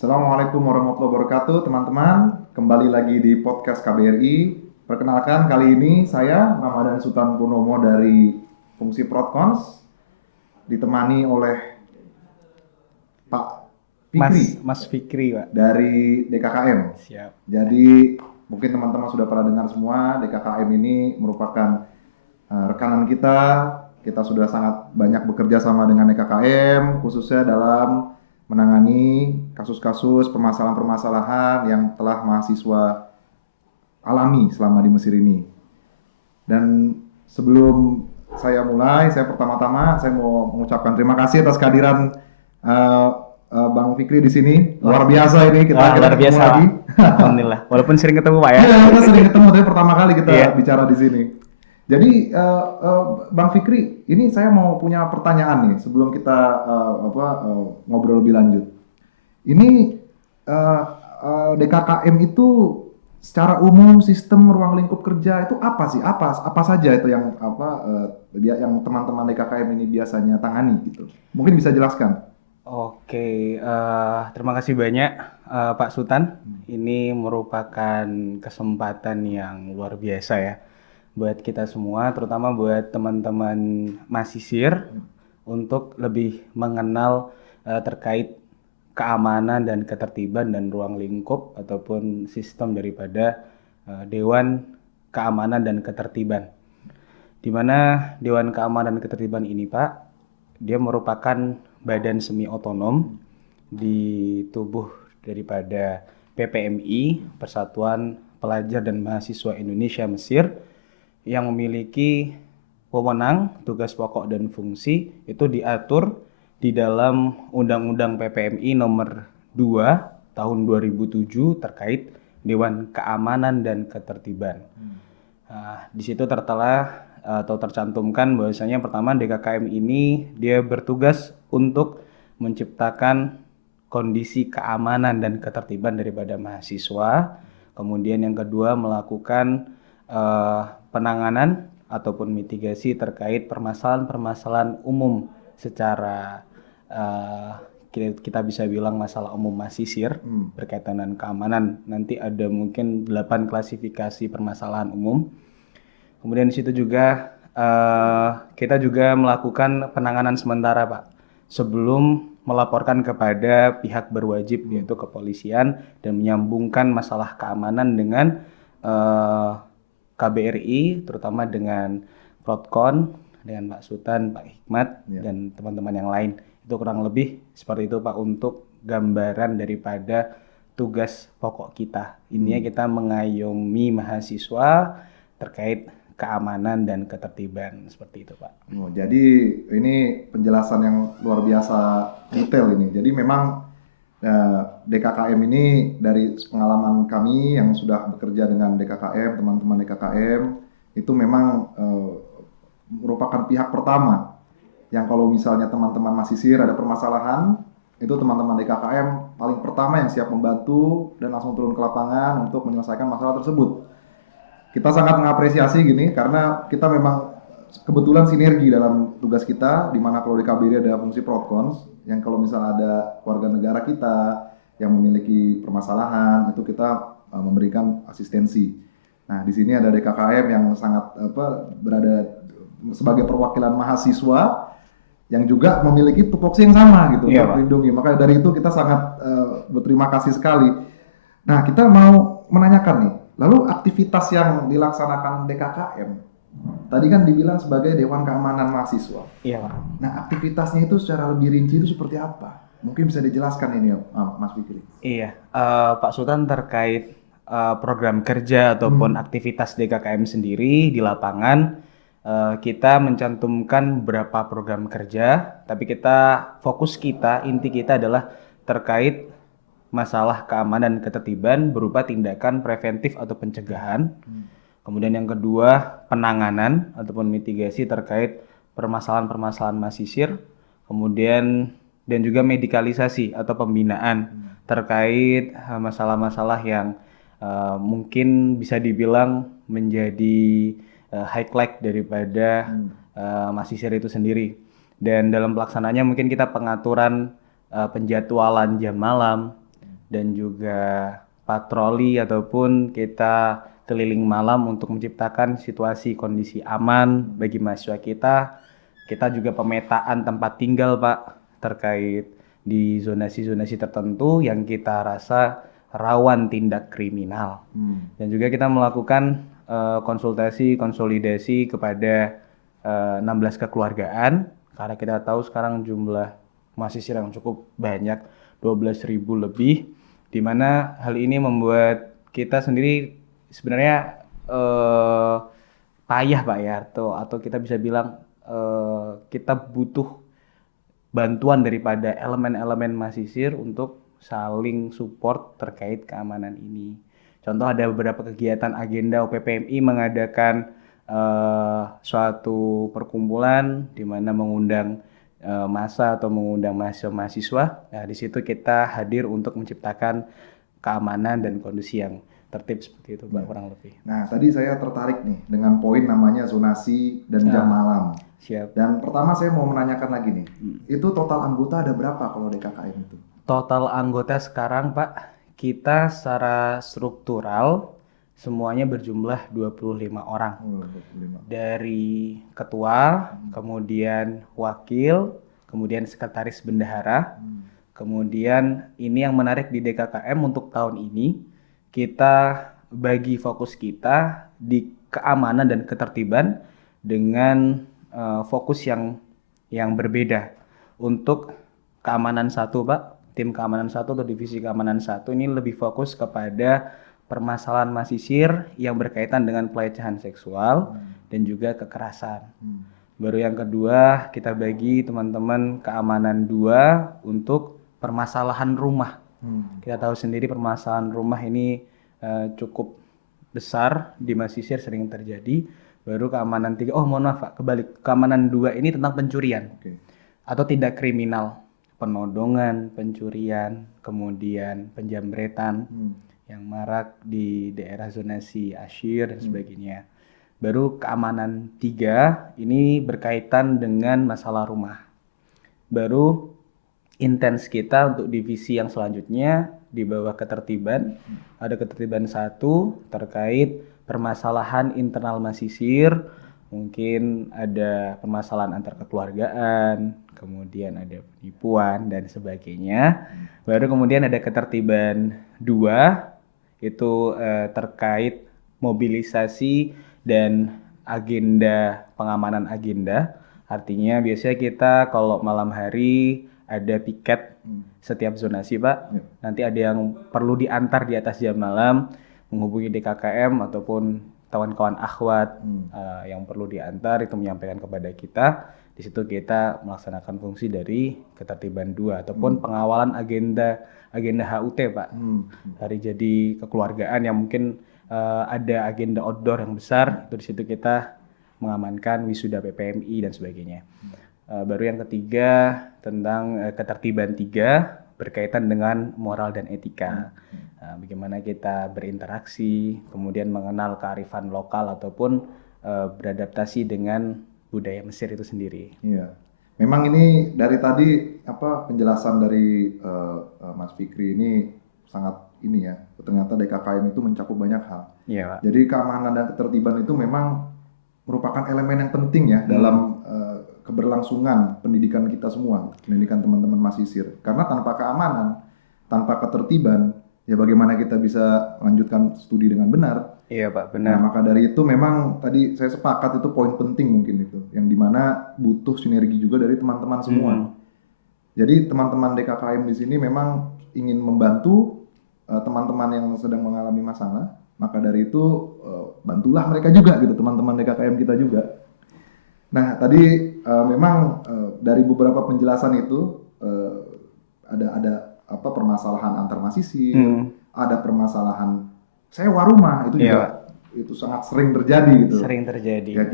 Assalamualaikum warahmatullahi wabarakatuh, teman-teman. Kembali lagi di podcast KBRI. Perkenalkan, kali ini saya Ramadan Sultan Purnomo dari fungsi Protkons, ditemani oleh Pak Mas Fikri Mas Fikri, Pak. dari DKKM. Siap. Jadi mungkin teman-teman sudah pernah dengar semua, DKKM ini merupakan rekanan kita. Kita sudah sangat banyak bekerja sama dengan DKKM, khususnya dalam menangani kasus-kasus permasalahan-permasalahan yang telah mahasiswa alami selama di Mesir ini. Dan sebelum saya mulai, saya pertama-tama saya mau mengucapkan terima kasih atas kehadiran uh, Bang Fikri di sini. Luar biasa ini kita Wah, akhirnya luar ketemu biasa, lagi. Pak. Alhamdulillah. Walaupun sering ketemu, Pak ya. Iya, kita sering ketemu tapi pertama kali kita Iya. bicara di sini. Jadi Bang Fikri, ini saya mau punya pertanyaan nih sebelum kita ngobrol lebih lanjut. Ini DKKM itu secara umum sistem ruang lingkup kerja itu apa sih? Apa saja itu yang yang teman-teman DKKM ini biasanya tangani gitu? Mungkin bisa jelaskan. Oke, terima kasih banyak Pak Sultan. Ini merupakan kesempatan yang luar biasa ya buat kita semua, terutama buat teman-teman mahasiswa untuk lebih mengenal terkait keamanan dan ketertiban dan ruang lingkup ataupun sistem daripada Dewan Keamanan dan Ketertiban. Di mana Dewan Keamanan dan Ketertiban ini, Pak, dia merupakan badan semi otonom di tubuh daripada PPMI, Persatuan Pelajar dan Mahasiswa Indonesia Mesir, yang memiliki wewenang, tugas pokok dan fungsi itu diatur di dalam Undang-Undang PPMI nomor 2 tahun 2007 terkait Dewan Keamanan dan Ketertiban. Di situ tertera atau tercantumkan bahwasanya pertama DKKM ini dia bertugas untuk menciptakan kondisi keamanan dan ketertiban daripada mahasiswa. Kemudian yang kedua melakukan penanganan ataupun mitigasi terkait permasalahan-permasalahan umum secara kita bisa bilang masalah umum mahasiswa berkaitan dengan keamanan. Nanti ada mungkin 8 klasifikasi permasalahan umum. Kemudian di situ juga kita juga melakukan penanganan sementara, Pak, sebelum melaporkan kepada pihak berwajib yaitu kepolisian dan menyambungkan masalah keamanan dengan KBRI, terutama dengan Protkon, dengan Pak Sultan, Pak Hikmat, dan teman-teman yang lain. Itu kurang lebih seperti itu, Pak, untuk gambaran daripada tugas pokok kita. Intinya kita mengayomi mahasiswa terkait keamanan dan ketertiban, seperti itu, Pak. Jadi ini penjelasan yang luar biasa detail ini. Jadi memang DKKM ini dari pengalaman kami yang sudah bekerja dengan DKKM, teman-teman DKKM itu memang merupakan pihak pertama yang kalau misalnya teman-teman mahasiswa ada permasalahan, itu teman-teman DKKM paling pertama yang siap membantu dan langsung turun ke lapangan untuk menyelesaikan masalah tersebut. Kita sangat mengapresiasi gini karena kita memang kebetulan sinergi dalam tugas kita, di mana kalau di KBRI ada fungsi Protkons yang kalau misalnya ada warga negara kita yang memiliki permasalahan itu kita memberikan asistensi. Nah, di sini ada DKKM yang sangat berada sebagai perwakilan mahasiswa yang juga memiliki tupoksi yang sama gitu untuk melindungi. Makanya dari itu kita sangat berterima kasih sekali. Nah, kita mau menanyakan nih, lalu aktivitas yang dilaksanakan DKKM, tadi kan dibilang sebagai Dewan Keamanan Mahasiswa. Iya, Pak. Nah, aktivitasnya itu secara lebih rinci itu seperti apa? Mungkin bisa dijelaskan ini, Mas Fikri. Iya, Pak Sultan terkait program kerja ataupun aktivitas DKKM sendiri di lapangan, kita mencantumkan beberapa program kerja, tapi inti kita adalah terkait masalah keamanan dan ketertiban berupa tindakan preventif atau pencegahan. Kemudian yang kedua, penanganan ataupun mitigasi terkait permasalahan-permasalahan mahasiswa. Kemudian dan juga medikalisasi atau pembinaan terkait masalah-masalah yang mungkin bisa dibilang menjadi highlight daripada mahasiswa itu sendiri. Dan dalam pelaksanaannya mungkin kita pengaturan penjadwalan jam malam, dan juga patroli ataupun kita keliling malam untuk menciptakan situasi kondisi aman bagi mahasiswa kita. Kita juga pemetaan tempat tinggal, Pak, terkait di zonasi-zonasi tertentu yang kita rasa rawan tindak kriminal. Dan juga kita melakukan konsultasi, konsolidasi kepada 16 kekeluargaan, karena kita tahu sekarang jumlah mahasiswa yang cukup banyak, 12.000 lebih, di mana hal ini membuat kita sendiri sebenarnya payah, Pak ya, atau kita bisa bilang kita butuh bantuan daripada elemen-elemen mahasiswa untuk saling support terkait keamanan ini. Contoh ada beberapa kegiatan agenda UPPMI mengadakan suatu perkumpulan di mana mengundang massa atau mengundang mahasiswa-mahasiswa. Nah, di situ kita hadir untuk menciptakan keamanan dan kondisi yang tertib seperti itu, Pak, kurang lebih. Nah, tadi saya tertarik nih dengan poin namanya zonasi dan jam malam. Siap. Dan pertama saya mau menanyakan lagi nih, itu total anggota ada berapa kalau DKKM itu? Total anggota sekarang, Pak, kita secara struktural semuanya berjumlah 25 orang. 25. Dari ketua, kemudian wakil, kemudian sekretaris bendahara. Kemudian ini yang menarik di DKKM untuk tahun ini, kita bagi fokus kita di keamanan dan ketertiban dengan fokus yang berbeda. Untuk keamanan 1, Pak, tim keamanan 1 atau divisi keamanan 1 ini lebih fokus kepada permasalahan mahasiswa yang berkaitan dengan pelecehan seksual dan juga kekerasan. Baru yang kedua, kita bagi teman-teman keamanan 2 untuk permasalahan rumah. Kita tahu sendiri permasalahan rumah ini cukup besar di mahasiswa, sering terjadi. Baru keamanan 3, mohon maaf Pak, kebalik. Keamanan 2 ini tentang pencurian atau tindak kriminal, penodongan, pencurian, kemudian penjamretan yang marak di daerah zonasi Asyir dan sebagainya. Baru keamanan 3 ini berkaitan dengan masalah rumah. Baru intens kita untuk divisi yang selanjutnya di bawah ketertiban, ada ketertiban 1 terkait permasalahan internal mahasiswa, mungkin ada permasalahan antar kekeluargaan, kemudian ada penipuan dan sebagainya. Baru kemudian ada ketertiban 2 itu terkait mobilisasi dan agenda, pengamanan agenda. Artinya biasanya kita kalau malam hari ada piket setiap zonasi, Pak. Nanti ada yang perlu diantar di atas jam malam, menghubungi DKKM ataupun kawan-kawan akhwat yang perlu diantar, itu menyampaikan kepada kita. Di situ kita melaksanakan fungsi dari ketertiban 2 ataupun pengawalan agenda HUT, Pak. Hari jadi kekeluargaan yang mungkin ada agenda outdoor yang besar, itu di situ kita mengamankan wisuda PPMI dan sebagainya. Baru yang ketiga tentang ketertiban 3 berkaitan dengan moral dan etika. Bagaimana kita berinteraksi, kemudian mengenal kearifan lokal ataupun beradaptasi dengan budaya Mesir itu sendiri. Iya. Memang ini dari tadi penjelasan dari Mas Fikri ini sangat ini ya. Ternyata DKKM itu mencakup banyak hal. Iya, Pak. Jadi keamanan dan ketertiban itu memang merupakan elemen yang penting ya dalam keberlangsungan pendidikan kita semua, pendidikan teman-teman mahasiswa. Karena tanpa keamanan, tanpa ketertiban, ya bagaimana kita bisa melanjutkan studi dengan benar? Iya, Pak, benar. Nah, maka dari itu memang tadi saya sepakat itu poin penting mungkin itu, yang dimana butuh sinergi juga dari teman-teman semua. Jadi teman-teman DKKM di sini memang ingin membantu teman-teman yang sedang mengalami masalah. Maka dari itu bantulah mereka juga gitu, teman-teman DKKM kita juga. Nah, tadi memang dari beberapa penjelasan itu ada permasalahan antar mahasiswa, ada permasalahan sewa rumah, itu juga itu sangat sering terjadi gitu. Sering terjadi. Ya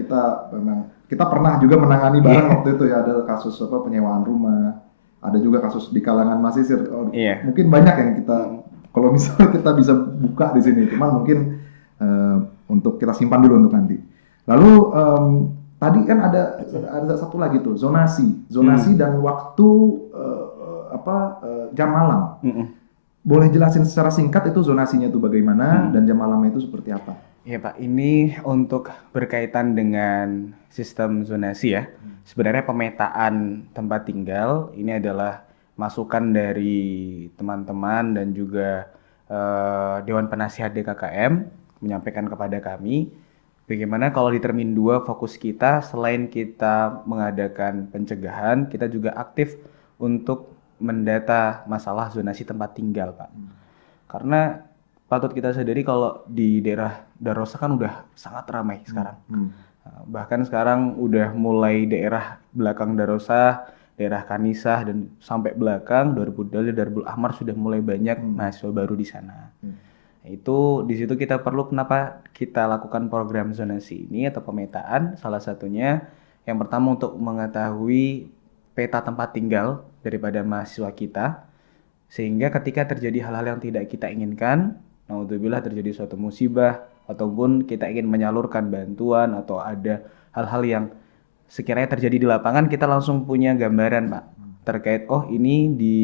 kita pernah juga menangani bareng waktu itu ya, ada kasus penyewaan rumah, ada juga kasus di kalangan mahasiswa. Mungkin banyak yang kita kalau misalnya kita bisa buka di sini, cuman mungkin untuk kita simpan dulu untuk nanti. Lalu tadi kan ada satu lagi tuh, zonasi dan waktu jam malam. boleh jelasin secara singkat itu zonasinya itu bagaimana Hmm. dan jam malamnya itu seperti apa? Iya Pak, ini untuk berkaitan dengan sistem zonasi ya. Sebenarnya pemetaan tempat tinggal ini adalah masukan dari teman-teman dan juga Dewan Penasihat DKKM menyampaikan kepada kami bagaimana kalau di Termin 2 fokus kita selain kita mengadakan pencegahan, kita juga aktif untuk mendata masalah zonasi tempat tinggal, Pak. Karena patut kita sadari kalau di daerah Darosa kan udah sangat ramai sekarang. Bahkan sekarang udah mulai daerah belakang Darosa, daerah Kanisah dan sampai belakang Darul Dalil, Darul Ahmar sudah mulai banyak mahasiswa baru di sana. Itu di situ kita perlu kenapa kita lakukan program zonasi ini atau pemetaan salah satunya yang pertama untuk mengetahui peta tempat tinggal daripada mahasiswa kita sehingga ketika terjadi hal-hal yang tidak kita inginkan, naudzubillah terjadi suatu musibah ataupun kita ingin menyalurkan bantuan atau ada hal-hal yang sekiranya terjadi di lapangan kita langsung punya gambaran Pak terkait oh ini di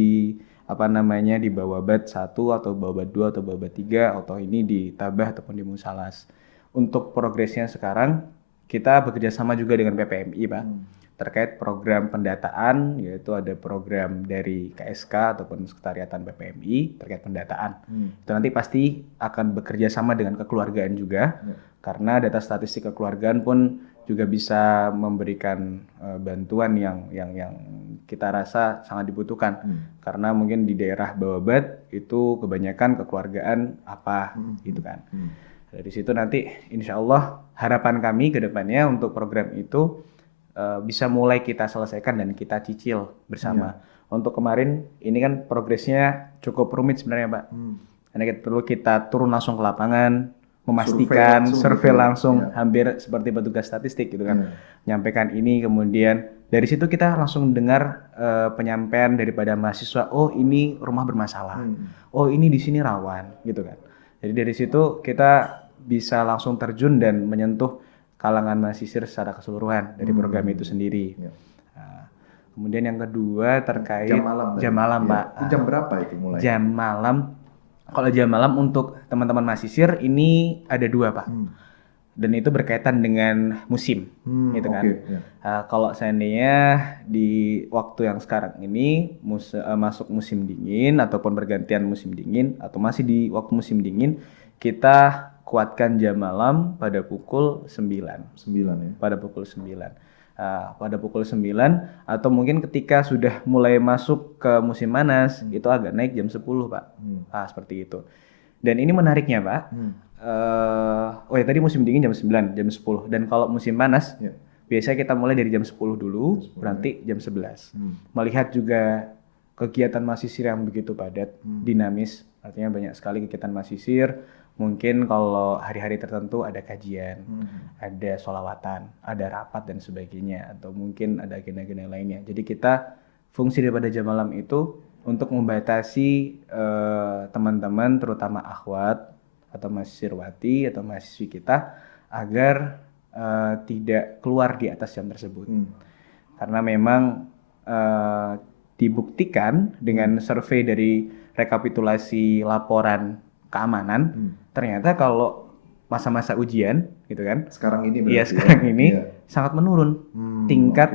apa namanya di Bawabat 1 atau Bawabat 2 atau Bawabat 3 atau ini di Tabah ataupun di Musalas. Untuk progresnya sekarang kita bekerja sama juga dengan PPMI Pak terkait program pendataan yaitu ada program dari KSK ataupun Sekretariatan PPMI terkait pendataan. Itu nanti pasti akan bekerja sama dengan kekeluargaan juga karena data statistik kekeluargaan pun juga bisa memberikan bantuan yang kita rasa sangat dibutuhkan karena mungkin di daerah Bawabat itu kebanyakan kekeluargaan apa gitu kan. Dari situ nanti insya Allah harapan kami ke depannya untuk program itu bisa mulai kita selesaikan dan kita cicil bersama. Untuk kemarin ini kan progresnya cukup rumit sebenarnya Pak. Karena perlu kita turun langsung ke lapangan, memastikan survei langsung hampir seperti petugas statistik gitu kan. Nyampaikan ini kemudian dari situ kita langsung dengar penyampaian daripada mahasiswa, oh ini rumah bermasalah, oh ini di sini rawan gitu kan. Jadi dari situ kita bisa langsung terjun dan menyentuh kalangan mahasiswa secara keseluruhan dari program itu sendiri. Nah, kemudian yang kedua terkait jam malam Pak. Itu jam berapa itu mulai? Jam malam, kalau jam malam untuk teman-teman mahasiswa ini ada 2 Pak. Dan itu berkaitan dengan musim, gitu kan. Kalau seandainya di waktu yang sekarang ini masuk musim dingin ataupun bergantian musim dingin atau masih di waktu musim dingin, kita kuatkan jam malam pada pukul 9. Ya. Pada pukul 9. Pada pukul 9 atau mungkin ketika sudah mulai masuk ke musim panas itu agak naik jam 10 Pak. Seperti itu. Dan ini menariknya Pak. Tadi musim dingin jam 9, jam 10. Dan kalau musim panas biasanya kita mulai dari jam 10 dulu, berarti jam 11. Melihat juga kegiatan mahasiswa yang begitu padat, dinamis, artinya banyak sekali kegiatan mahasiswa. Mungkin kalau hari-hari tertentu ada kajian, ada sholawatan, ada rapat dan sebagainya, atau mungkin ada agenda-agenda lainnya. Jadi kita fungsi daripada jam malam itu untuk membatasi teman-teman, terutama akhwat atau mahasiswati atau mahasiswi kita agar tidak keluar di atas jam tersebut. Karena memang dibuktikan dengan survei dari rekapitulasi laporan keamanan, ternyata kalau masa-masa ujian gitu kan sekarang ini berarti sekarang ini sangat menurun tingkat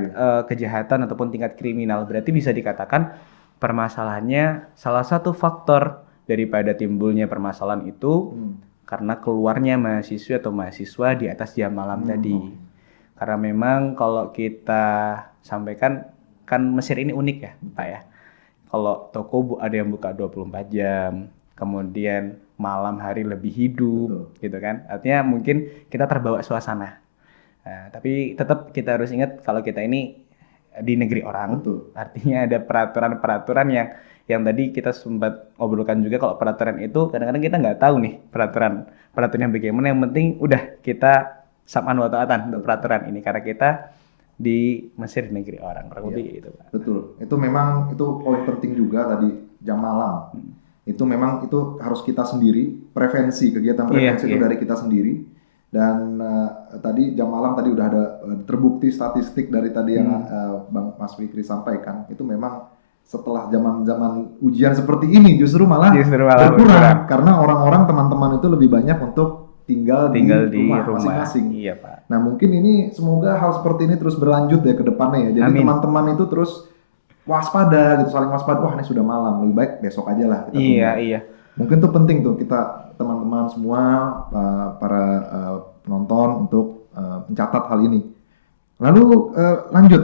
kejahatan ataupun tingkat kriminal. Berarti bisa dikatakan permasalahannya salah satu faktor daripada timbulnya permasalahan itu karena keluarnya mahasiswa atau mahasiswa di atas jam malam tadi. Karena memang kalau kita sampaikan kan Mesir ini unik ya Pak ya. Kalau toko ada yang buka 24 jam, kemudian malam hari lebih hidup gitu kan. Artinya mungkin kita terbawa suasana. Tapi tetap kita harus ingat kalau kita ini di negeri orang. Artinya ada peraturan-peraturan yang tadi kita sempat obrolkan juga. Kalau peraturan itu kadang-kadang kita nggak tahu nih peraturannya bagaimana. Yang penting udah kita sam'an wa ta'atan untuk peraturan ini karena kita di Mesir di negeri orang. Kurang lebih gitu Pak. Betul. Itu memang itu poin penting juga tadi jam malam. Itu memang itu harus kita sendiri prevensi kegiatan prevensi itu dari kita sendiri. Dan tadi jam malam tadi udah ada terbukti statistik dari tadi yang Bang Mas Fikri sampaikan itu memang setelah zaman-zaman ujian seperti ini justru malah Justru malah berkurang. karena orang-orang teman-teman itu lebih banyak untuk tinggal Tinggal di di rumah rumah. masing-masing. Iya, Pak. Nah, mungkin ini semoga hal seperti ini terus berlanjut ya ke depannya ya. Jadi Amin. teman-teman itu terus waspada gitu, saling waspada. Wah, ini sudah malam, lebih baik besok aja lah kita Iya, tunda. iya. Mungkin tuh penting tuh kita teman-teman semua para penonton untuk mencatat hal ini. Lalu lanjut.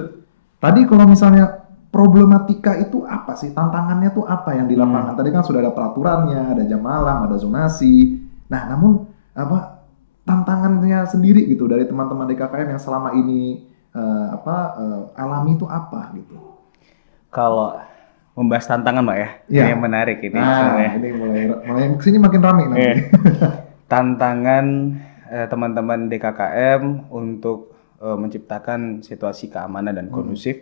Tadi kalau misalnya problematika itu apa sih? Tantangannya tuh apa yang di lapangan? Tadi kan sudah ada peraturannya, ada jam malam, ada zonasi. Nah, namun apa tantangannya sendiri gitu dari teman-teman DKKM yang selama ini alami itu apa gitu? Kalau membahas tantangan, Mbak ya, Iya. ini yang menarik ini Nah, sebenarnya. ini mulai kesini makin rame nanti. Iya. Tantangan teman-teman DKKM untuk menciptakan situasi keamanan dan kondusif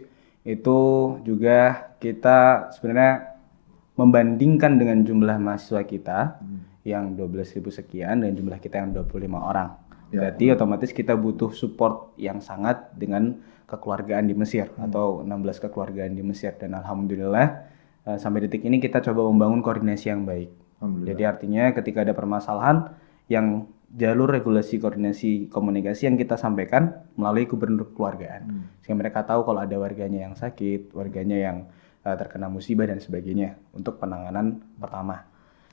itu juga kita sebenarnya membandingkan dengan jumlah mahasiswa kita yang 12.000 sekian dan jumlah kita yang 25 orang. Ya. Berarti otomatis kita butuh support yang sangat dengan kekeluargaan di Mesir atau 16 kekeluargaan di Mesir, dan alhamdulillah sampai detik ini kita coba membangun koordinasi yang baik. Jadi artinya ketika ada permasalahan yang jalur regulasi koordinasi komunikasi yang kita sampaikan melalui gubernur kekeluargaan, sehingga mereka tahu kalau ada warganya yang sakit, warganya yang terkena musibah dan sebagainya untuk penanganan pertama.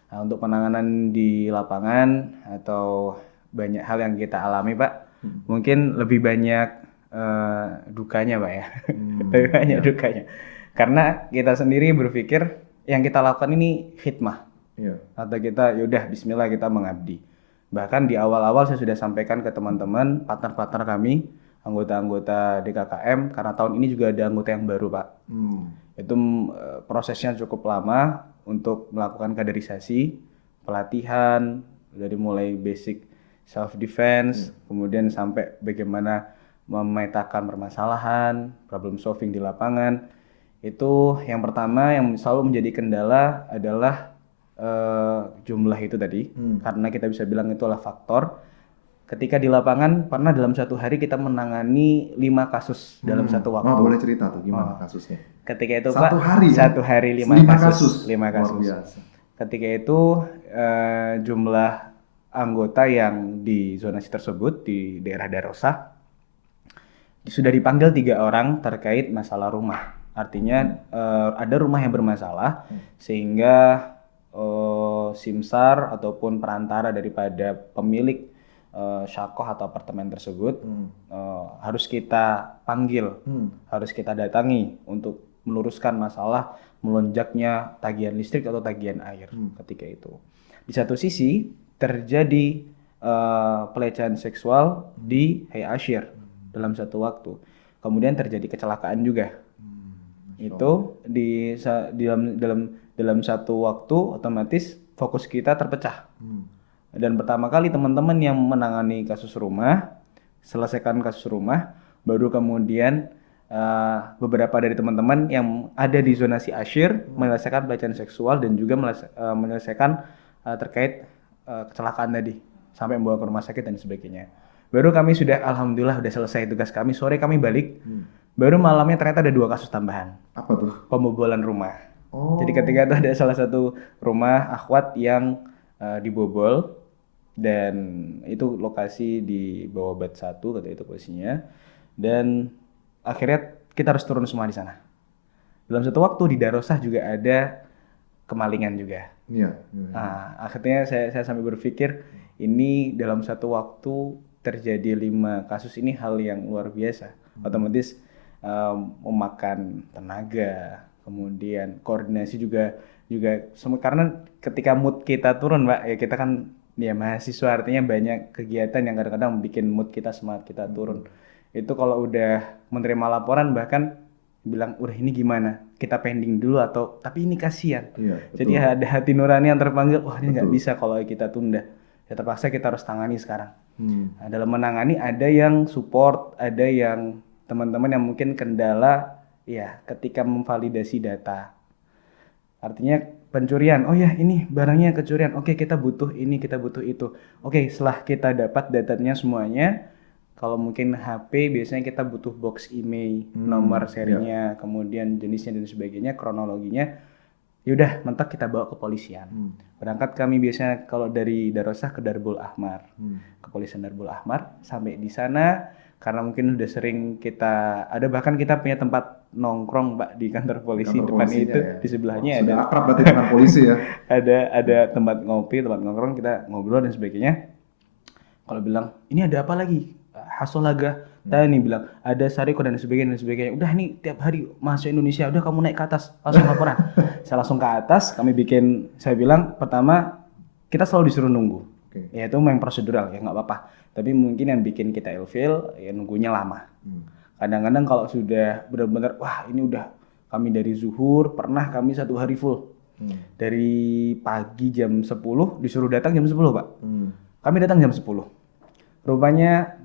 Nah, untuk penanganan di lapangan atau banyak hal yang kita alami, Pak, mungkin lebih banyak dukanya, Pak ya. Lebih banyak dukanya. Karena kita sendiri berpikir yang kita lakukan ini khidmah. Atau kita yaudah bismillah kita mengabdi. Bahkan di awal-awal saya sudah sampaikan ke teman-teman, partner-partner kami, anggota-anggota DKKM, karena tahun ini juga ada anggota yang baru, Pak. Itu prosesnya cukup lama untuk melakukan kaderisasi, pelatihan, dari mulai basic self defense, kemudian sampai bagaimana memetakan permasalahan, problem solving di lapangan. Itu yang pertama yang selalu menjadi kendala adalah jumlah itu tadi, karena kita bisa bilang itu adalah faktor. Ketika di lapangan pernah dalam satu hari kita menangani 5 kasus dalam satu waktu. Oh, boleh cerita tuh gimana kasusnya? Ketika itu Satu Pak, hari, satu hari 5 kasus. 5 Luar kasus. biasa. Ketika itu jumlah anggota yang di zonasi tersebut di daerah Darosah sudah dipanggil 3 orang terkait masalah rumah. Artinya ada rumah yang bermasalah sehingga simsar ataupun perantara daripada pemilik syakoh atau apartemen tersebut harus kita panggil, harus kita datangi untuk meluruskan masalah melonjaknya tagihan listrik atau tagihan air ketika itu. Di satu sisi terjadi pelecehan seksual di Hai Ashir dalam satu waktu. Kemudian terjadi kecelakaan juga. Itu dalam satu waktu otomatis fokus kita terpecah. Dan pertama kali teman-teman yang menangani kasus rumah, selesaikan kasus rumah, baru kemudian beberapa dari teman-teman yang ada di zonasi Ashir menyelesaikan pelecehan seksual dan juga menyelesaikan terkait kecelakaan tadi sampai membawa ke rumah sakit dan sebagainya. Baru kami sudah alhamdulillah sudah selesai tugas kami, sore kami balik. Baru malamnya ternyata ada 2 kasus tambahan. Apa tuh? Pembobolan rumah. Jadi ketika itu ada salah satu rumah akhwat yang dibobol, dan itu lokasi di bawah bat 1 ketika itu posisinya, dan akhirnya kita harus turun semua di sana. Dalam satu waktu di Darosah juga ada kemalingan juga. Nah, akhirnya saya sambil berpikir ini dalam satu waktu terjadi 5 kasus ini hal yang luar biasa. Otomatis memakan tenaga, kemudian koordinasi juga karena ketika mood kita turun, Mbak, ya kita kan ya mahasiswa, artinya banyak kegiatan yang kadang-kadang bikin mood kita, semangat kita turun. Itu kalau udah menerima laporan bahkan bilang udah ini gimana, kita pending dulu atau tapi ini kasihan. Jadi ada hati nurani yang terpanggil, wah ini nggak bisa kalau kita tunda, ya terpaksa kita harus tangani sekarang. Nah, dalam menangani ada yang support, ada yang teman-teman yang mungkin kendala ya ketika memvalidasi data. Artinya pencurian, oh ya ini barangnya kecurian, oke kita butuh ini, kita butuh itu. Oke, setelah kita dapat datanya semuanya, Kalau mungkin HP biasanya kita butuh box IMEI, nomor serinya, kemudian jenisnya dan sebagainya, kronologinya. Yaudah, mentok kita bawa ke polisian. Berangkat kami biasanya kalau dari Darosah ke Darbul Ahmar, kepolisian Darbul Ahmar. Sampai di sana karena mungkin udah sering kita ada, bahkan kita punya tempat nongkrong Pak di kantor polisi, Kantor depannya polisinya itu ya. di sebelahnya Wah, ada sudah akrab berarti dengan polisi ya. ada tempat ngopi, tempat nongkrong, kita ngobrol dan sebagainya. Kalau bilang ini ada apa lagi, Hasolaga, tadi nih bilang ada Sariko dan sebagainya. Udah nih tiap hari masuk Indonesia, udah kamu naik ke atas langsung laporan. Saya langsung ke atas, saya bilang pertama kita selalu disuruh nunggu. Ya itu memang prosedural ya, nggak apa-apa. Tapi mungkin yang bikin kita ilfeel ya nunggunya lama. Kadang-kadang kalau sudah benar-benar wah ini udah, kami dari zuhur pernah kami 1 hari full. Dari pagi jam 10 disuruh datang jam 10 Pak. Kami datang jam 10. Rupanya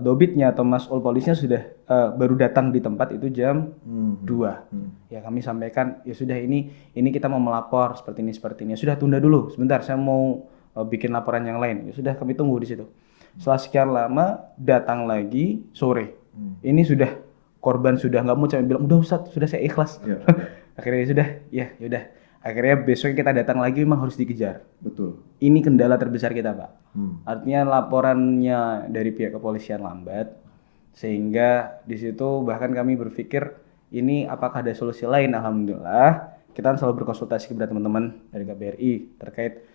dobitnya atau mas'ul polisnya sudah baru datang di tempat itu jam 2. Ya kami sampaikan ya sudah, ini kita mau melapor seperti ini. Sudah, tunda dulu sebentar, saya mau bikin laporan yang lain. Ya sudah, kami tunggu di situ. Setelah sekian lama datang lagi sore. Ini sudah korban sudah nggak mau, saya bilang udah Ustaz, sudah saya ikhlas. Akhirnya sudah, ya udah. Akhirnya besok kita datang lagi, memang harus dikejar. Betul. Ini kendala terbesar kita Pak. Artinya laporannya dari pihak kepolisian lambat, sehingga di situ bahkan kami berpikir ini apakah ada solusi lain. Alhamdulillah kita selalu berkonsultasi kepada teman-teman dari KBRI terkait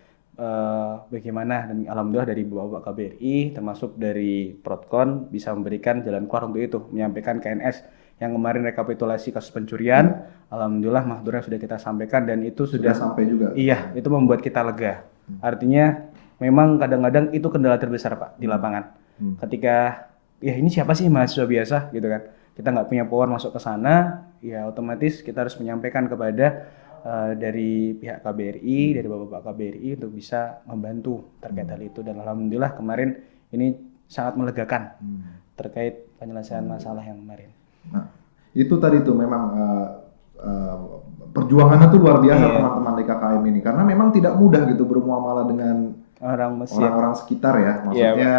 bagaimana, dan alhamdulillah dari Bapak KBRI termasuk dari Protkon bisa memberikan jalan keluar untuk itu, menyampaikan KNS yang kemarin rekapitulasi kasus pencurian. Alhamdulillah mahdzurnya sudah kita sampaikan dan itu sudah sampai juga. Iya, itu membuat kita lega. Artinya memang kadang-kadang itu kendala terbesar Pak di lapangan. Ketika ya ini siapa sih mahasiswa biasa gitu kan, kita nggak punya power masuk ke sana, ya otomatis kita harus menyampaikan kepada dari pihak KBRI, dari Bapak KBRI untuk bisa membantu terkait hal itu. Dan alhamdulillah kemarin ini sangat melegakan terkait penyelesaian masalah yang kemarin. Nah, itu tadi tuh memang perjuangannya tuh luar biasa teman-teman DKKM ini, karena memang tidak mudah gitu bermuamalah dengan orang-orang sekitar ya, maksudnya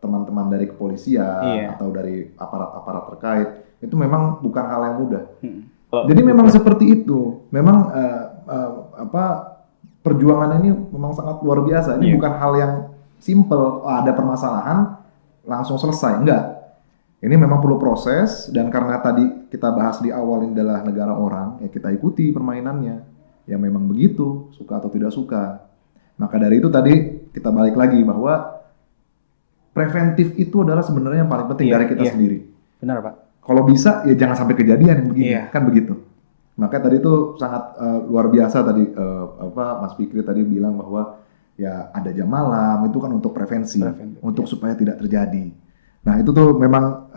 teman-teman dari kepolisian atau dari aparat-aparat terkait, itu memang bukan hal yang mudah. Jadi memang seperti itu, memang perjuangan ini memang sangat luar biasa. Ini bukan hal yang simple, ada permasalahan langsung selesai, enggak. Ini memang perlu proses, dan karena tadi kita bahas di awal ini adalah negara orang, ya kita ikuti permainannya. Ya memang begitu, suka atau tidak suka. Maka dari itu tadi kita balik lagi bahwa preventif itu adalah sebenarnya yang paling penting dari kita sendiri. Benar Pak. Kalau bisa ya jangan sampai kejadian yang begini, kan begitu. Maka tadi itu sangat luar biasa tadi Mas Fikri tadi bilang bahwa ya ada jam malam itu kan untuk prevensi untuk supaya tidak terjadi. Nah itu tuh memang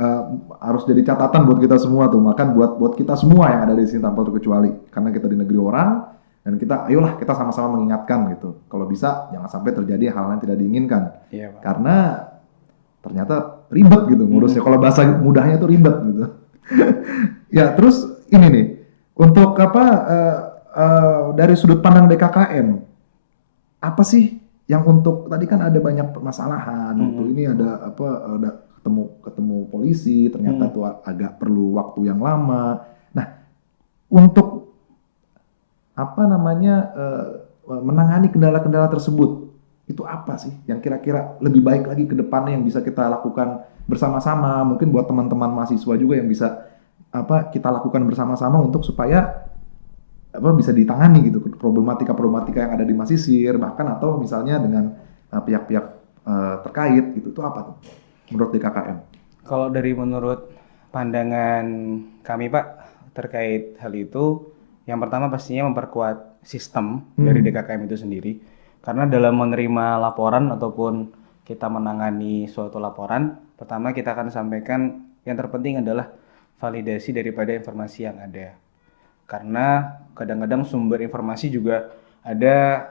harus jadi catatan buat kita semua tuh, makan buat kita semua yang ada di sini tanpa terkecuali, karena kita di negeri orang dan kita ayolah kita sama-sama mengingatkan gitu. Kalau bisa jangan sampai terjadi hal yang tidak diinginkan. Karena ternyata ribet gitu ngurusnya. Kalau bahasa mudahnya itu ribet gitu. Ya terus ini nih untuk dari sudut pandang DKKM, apa sih yang untuk tadi kan ada banyak permasalahan gitu. Ini ada ketemu polisi, ternyata itu agak perlu waktu yang lama. Nah, untuk menangani kendala-kendala tersebut, itu apa sih yang kira-kira lebih baik lagi ke depannya yang bisa kita lakukan bersama-sama? Mungkin buat teman-teman mahasiswa juga yang bisa kita lakukan bersama-sama untuk supaya bisa ditangani gitu problematika-problematika yang ada di Masisir, bahkan atau misalnya dengan pihak-pihak terkait gitu. Itu apa tuh menurut DKKM? Kalau menurut pandangan kami Pak terkait hal itu, yang pertama pastinya memperkuat sistem dari DKKM itu sendiri. Karena dalam menerima laporan ataupun kita menangani suatu laporan, pertama kita akan sampaikan yang terpenting adalah validasi daripada informasi yang ada. Karena kadang-kadang sumber informasi juga ada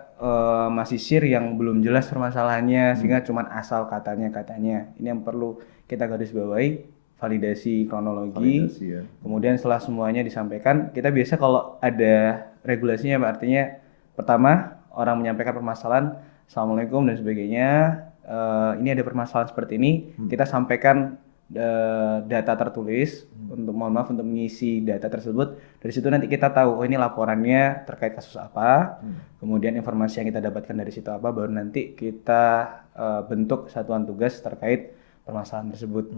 Masisir yang belum jelas permasalahannya, sehingga cuma asal katanya. Ini yang perlu kita garis bawahi, validasi kronologi. Kemudian setelah semuanya disampaikan, kita biasa kalau ada regulasinya, artinya pertama orang menyampaikan permasalahan, Assalamualaikum dan sebagainya, ini ada permasalahan seperti ini, kita sampaikan data tertulis untuk mohon maaf untuk mengisi data tersebut. Dari situ nanti kita tahu ini laporannya terkait kasus apa, kemudian informasi yang kita dapatkan dari situ apa, baru nanti kita bentuk satuan tugas terkait permasalahan tersebut.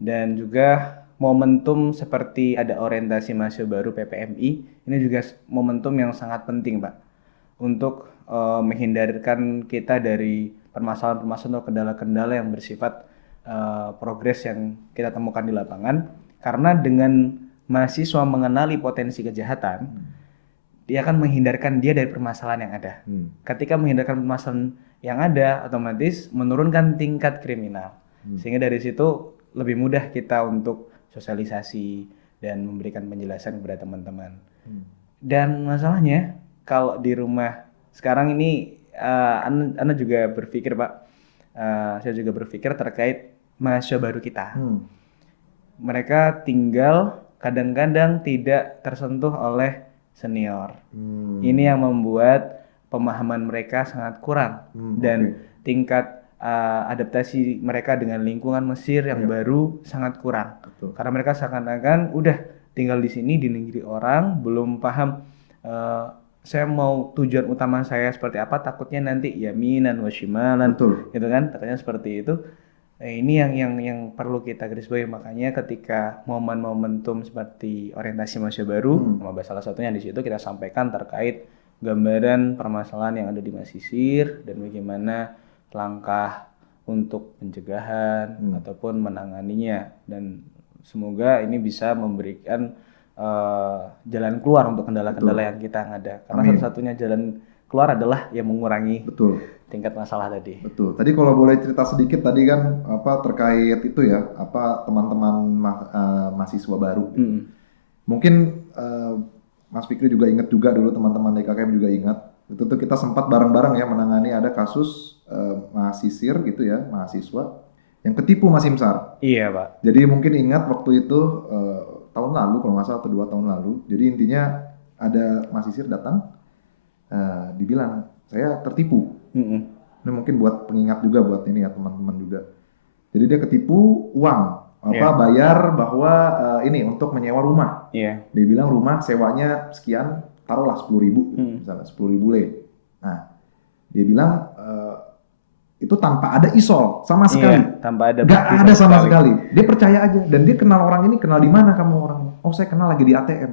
Dan juga momentum seperti ada orientasi mahasiswa baru PPMI, ini juga momentum yang sangat penting Pak untuk menghindarkan kita dari permasalahan-permasalahan atau kendala-kendala yang bersifat progres yang kita temukan di lapangan. Karena dengan mahasiswa mengenali potensi kejahatan, dia akan menghindarkan dia dari permasalahan yang ada. Ketika menghindarkan permasalahan yang ada, otomatis menurunkan tingkat kriminal. Sehingga dari situ lebih mudah kita untuk sosialisasi dan memberikan penjelasan kepada teman-teman. Dan masalahnya kalau di rumah sekarang ini, Anda juga berpikir Pak, saya juga berpikir terkait mahasiswa baru kita. Mereka tinggal kadang-kadang tidak tersentuh oleh senior. Ini yang membuat pemahaman mereka sangat kurang dan tingkat adaptasi mereka dengan lingkungan Mesir yang baru sangat kurang. Karena mereka seakan-akan udah tinggal di sini di negeri orang, belum paham saya mau tujuan utama saya seperti apa, takutnya nanti yaminan wa shimalan, gitu kan, takutnya seperti itu. Ini yang perlu kita garis bawahi. Makanya ketika momentum seperti orientasi mahasiswa baru, salah satunya di situ kita sampaikan terkait gambaran permasalahan yang ada di Masisir dan bagaimana langkah untuk pencegahan ataupun menanganinya, dan semoga ini bisa memberikan jalan keluar untuk kendala-kendala yang kita ada. Karena satu-satunya jalan keluar adalah yang mengurangi tingkat masalah tadi. Tadi kalau boleh cerita sedikit tadi kan terkait itu ya, teman-teman mahasiswa baru. Mungkin Mas Fikri juga ingat juga dulu, teman-teman DKKM juga ingat. Itu tuh kita sempat bareng-bareng ya menangani ada kasus mahasisir gitu ya, mahasiswa yang ketipu Mas Imsar. Iya Pak. Jadi mungkin ingat waktu itu tahun lalu kalau nggak salah atau 2 tahun lalu. Jadi intinya ada mahasisir datang, dibilang saya tertipu. Ini mungkin buat pengingat juga buat ini ya teman-teman juga. Jadi dia ketipu uang, bayar bahwa ini untuk menyewa rumah. Dia bilang rumah sewanya sekian, taruhlah 10.000, misalnya 10.000 le. Nah, dia bilang itu tanpa ada isol sama sekali, tanpa ada nggak ada sama sekali. Dia percaya aja, dan dia kenal orang ini. Kenal di mana kamu orangnya? Oh, saya kenal lagi di ATM.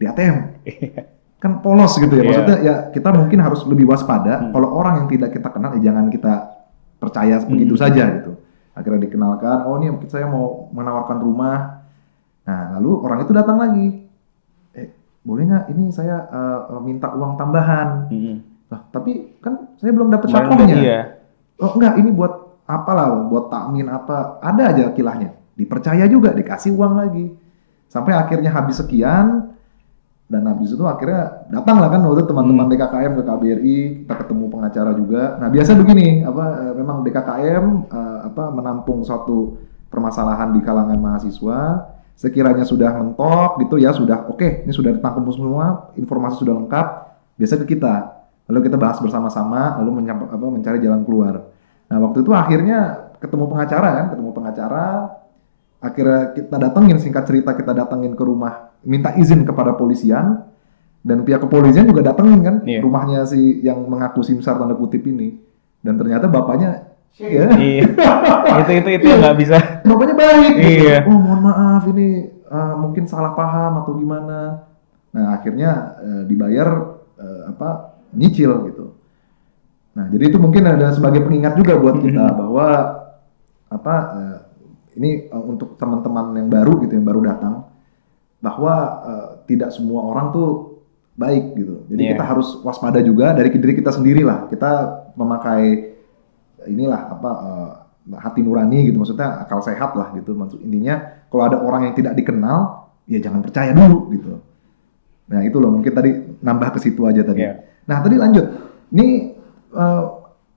Di ATM. Kan polos gitu ya. Maksudnya ya kita mungkin harus lebih waspada. Kalau orang yang tidak kita kenal, jangan kita percaya begitu saja gitu. Akhirnya dikenalkan, oh ini saya mau menawarkan rumah. Nah, lalu orang itu datang lagi. Boleh nggak ini saya minta uang tambahan? Nah, tapi kan saya belum dapat syakohnya. Oh enggak, ini buat apalah, buat takmin apa. Ada aja kilahnya. Dipercaya juga, dikasih uang lagi. Sampai akhirnya habis sekian. Dan habis itu akhirnya datanglah kan waktu teman-teman DKKM ke KBRI, kita ketemu pengacara juga. Nah biasa begini, memang DKKM menampung suatu permasalahan di kalangan mahasiswa. Sekiranya sudah mentok gitu ya, sudah oke, ini sudah ditangkap semua, informasi sudah lengkap, biasa ke kita. Lalu kita bahas bersama-sama, lalu mencari jalan keluar. Nah waktu itu akhirnya ketemu pengacara, akhirnya kita datangin, singkat cerita kita datangin ke rumah, minta izin kepada polisian, dan pihak kepolisian juga datangin kan rumahnya si yang mengaku Simsar tanda kutip ini, dan ternyata bapaknya itu nggak bisa. Bapaknya baik. Oh mohon maaf ini mungkin salah paham atau gimana. Nah akhirnya dibayar nyicil gitu. Nah jadi itu mungkin ada sebagai pengingat juga buat kita bahwa ini untuk teman-teman yang baru gitu, yang baru datang, bahwa tidak semua orang tuh baik gitu. Jadi kita harus waspada juga dari diri kita sendiri lah. Kita memakai inilah hati nurani gitu, maksudnya akal sehat lah gitu. Maksud intinya kalau ada orang yang tidak dikenal, ya jangan percaya dulu gitu. Nah itu loh, mungkin tadi nambah ke situ aja tadi. Nah tadi lanjut, ini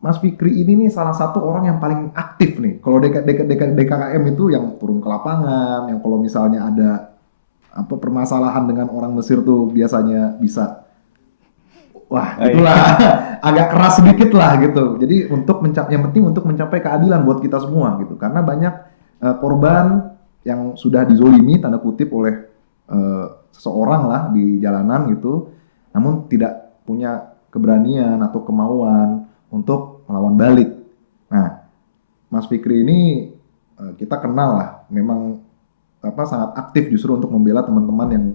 Mas Fikri ini nih salah satu orang yang paling aktif nih. Kalau DKKM itu yang turun ke lapangan, yang kalau misalnya ada permasalahan dengan orang Mesir tuh biasanya bisa Wah, Oh, iya. itulah agak keras sedikit lah gitu. Jadi yang penting untuk mencapai keadilan buat kita semua gitu. Karena banyak korban yang sudah dizolimi tanda kutip oleh seseorang lah di jalanan gitu, namun tidak punya keberanian atau kemauan untuk melawan balik. Nah, Mas Fikri ini kita kenal lah, memang sangat aktif justru untuk membela teman-teman yang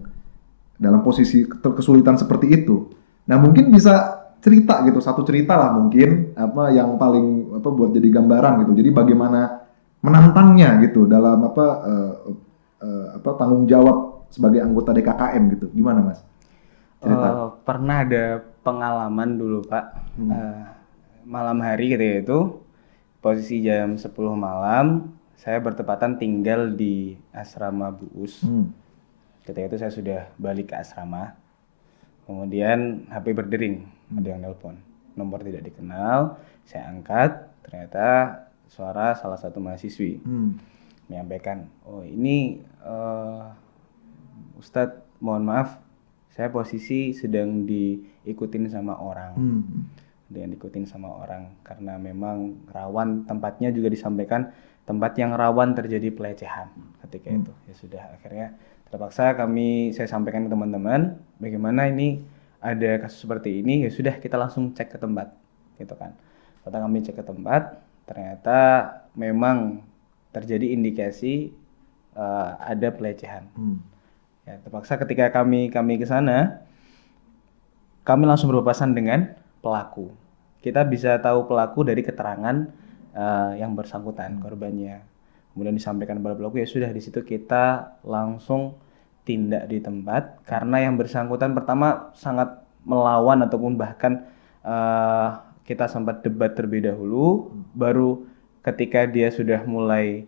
dalam posisi kesulitan seperti itu. Nah, mungkin bisa cerita gitu, satu cerita lah mungkin yang paling buat jadi gambaran gitu. Jadi bagaimana menantangnya gitu dalam tanggung jawab sebagai anggota DKKM gitu. Gimana, Mas? Cerita. Pernah ada pengalaman dulu Pak. Hmm. Eh, Malam hari ketika itu, posisi jam 10 malam, saya bertepatan tinggal di asrama Buus. Hmm. Ketika itu saya sudah balik ke asrama. Kemudian HP berdering, ada yang nelpon. Nomor tidak dikenal, saya angkat, ternyata suara salah satu mahasiswi Hmm. menyampaikan, oh ini Ustadz, mohon maaf, saya posisi sedang diikutin sama orang. Hmm. Dengan diikutin sama orang karena memang rawan, tempatnya juga disampaikan tempat yang rawan terjadi pelecehan ketika itu. Ya sudah, akhirnya terpaksa saya sampaikan ke teman-teman, bagaimana ini ada kasus seperti ini, ya sudah kita langsung cek ke tempat gitu kan. Setelah kami cek ke tempat, ternyata memang terjadi indikasi ada pelecehan. Hmm. Ya, terpaksa ketika kami ke sana, kami langsung berpapasan dengan pelaku. Kita bisa tahu pelaku dari keterangan yang bersangkutan, korbannya. Kemudian disampaikan kepada pelaku, ya sudah, di situ kita langsung tindak di tempat karena yang bersangkutan pertama sangat melawan ataupun bahkan kita sempat debat terlebih dahulu, baru ketika dia sudah mulai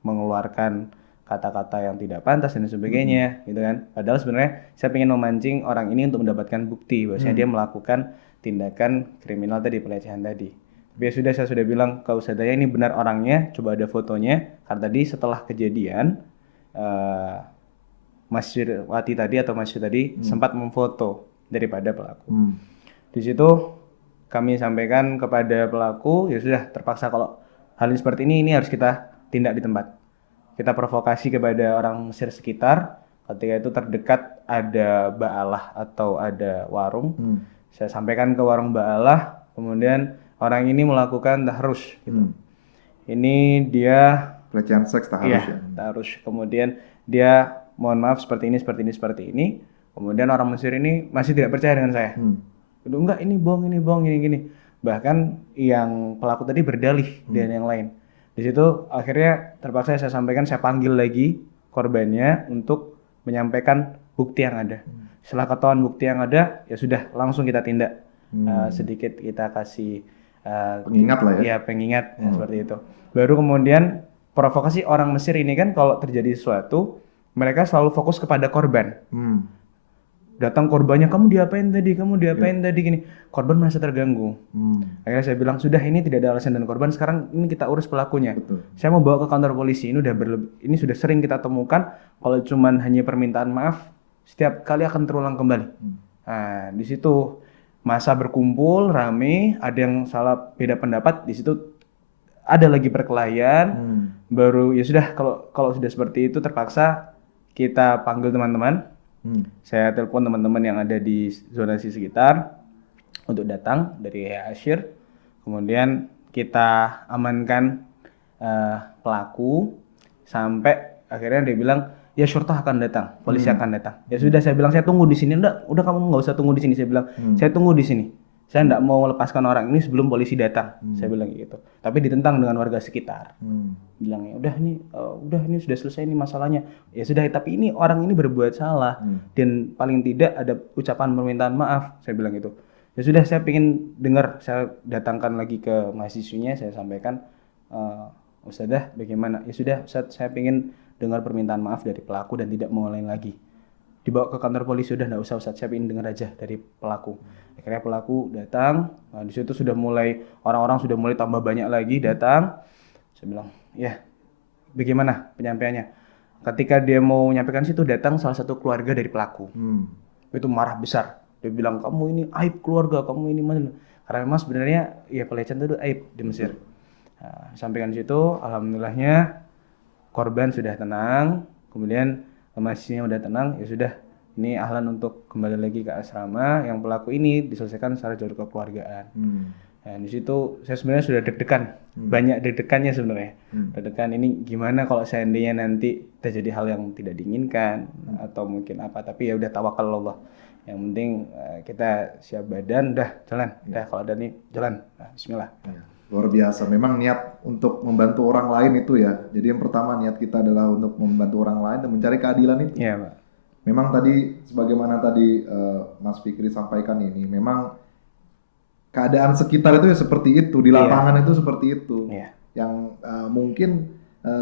mengeluarkan kata-kata yang tidak pantas dan sebagainya gitu kan. Padahal sebenarnya saya ingin memancing orang ini untuk mendapatkan bukti bahwasanya dia melakukan tindakan kriminal tadi, pelecehan tadi. Tapi ya sudah, saya sudah bilang ke Ustadznya, ini benar orangnya, coba ada fotonya. Karena tadi setelah kejadian Mas Wati tadi atau Mas tadi sempat memfoto daripada pelaku. Di situ kami sampaikan kepada pelaku, ya sudah, terpaksa kalau hal seperti ini harus kita tindak di tempat. Kita provokasi kepada orang Mesir sekitar. Ketika itu terdekat ada ba'alah atau ada warung. Saya sampaikan ke warung ba'alah, kemudian orang ini melakukan tahrus gitu. Ini dia Pelecehan seks taharus ya. tahrus. Kemudian dia mohon maaf seperti ini. Kemudian orang Mesir ini masih tidak percaya dengan saya. Enggak, ini bohong, gini. Bahkan yang pelaku tadi berdalih dengan yang lain. Di situ akhirnya terpaksa saya sampaikan, saya panggil lagi korbannya untuk menyampaikan bukti yang ada. Setelah ketahuan bukti yang ada, ya sudah, langsung kita tindak. Sedikit kita kasih pengingat lah ya. Ya, pengingat ya, seperti itu. Baru kemudian provokasi orang Mesir ini kan kalau terjadi sesuatu, mereka selalu fokus kepada korban. Datang korbannya, kamu diapain tadi gini. Korban merasa terganggu. Akhirnya saya bilang, sudah, ini tidak ada alasan dan korban, sekarang ini kita urus pelakunya. Betul. Saya mau bawa ke kantor polisi. Ini sudah sering kita temukan, kalau cuman hanya permintaan maaf setiap kali akan terulang kembali. Nah, di situ masa berkumpul rame, ada yang salah beda pendapat, di situ ada lagi perkelahian. Baru ya sudah, kalau sudah seperti itu terpaksa kita panggil teman-teman. Saya telepon teman-teman yang ada di zonasi sekitar untuk datang dari Asyir. Kemudian kita amankan pelaku sampai akhirnya dia bilang, ya syurtah akan datang, polisi akan datang. Ya sudah, saya bilang, saya tunggu di sini. Udah kamu nggak usah tunggu di sini. Saya bilang, saya tunggu di sini. Saya nggak mau melepaskan orang ini sebelum polisi datang. Saya bilang gitu. Tapi ditentang dengan warga sekitar. Bilangnya, udah ini sudah selesai ini masalahnya. Ya sudah, tapi ini orang ini berbuat salah dan paling tidak ada ucapan permintaan maaf. Saya bilang gitu. Ya sudah, saya ingin dengar. Saya datangkan lagi ke mahasiswinya, saya sampaikan, Ustadzah bagaimana? Ya sudah Ustadz, saya ingin dengar permintaan maaf dari pelaku dan tidak mengulangi lagi. Dibawa ke kantor polisi, udah nggak usah Ustadz, saya ingin dengar aja dari pelaku. Akhirnya pelaku datang. Nah, di situ orang-orang sudah mulai tambah banyak lagi datang. Saya bilang, ya bagaimana penyampaiannya? Ketika dia mau menyampaikan situ, datang salah satu keluarga dari pelaku. Itu marah besar. Dia bilang kamu ini aib keluarga, kamu ini mana. Karena memang sebenarnya ya pelecehan itu aib di Mesir. Nah, sampaikan situ, alhamdulillahnya korban sudah tenang, kemudian mahasiswanya udah tenang, ya sudah, ini ahlan untuk kembali lagi ke asrama, yang pelaku ini diselesaikan secara jalur kekeluargaan. Nah, di situ saya sebenarnya sudah deg-degan, banyak deg-degannya sebenarnya. Deg-degan ini gimana kalau seandainya nanti terjadi hal yang tidak diinginkan atau mungkin apa, tapi ya udah tawakal Allah. Yang penting kita siap badan, udah jalan, udah kalau ada nih jalan, nah, Bismillah. Luar biasa, memang niat untuk membantu orang lain itu ya. Jadi yang pertama niat kita adalah untuk membantu orang lain dan mencari keadilan itu. Iya, Pak. Memang tadi sebagaimana tadi Mas Fikri sampaikan ini, memang keadaan sekitar itu ya seperti itu, di lapangan itu seperti itu. Iya. Yang mungkin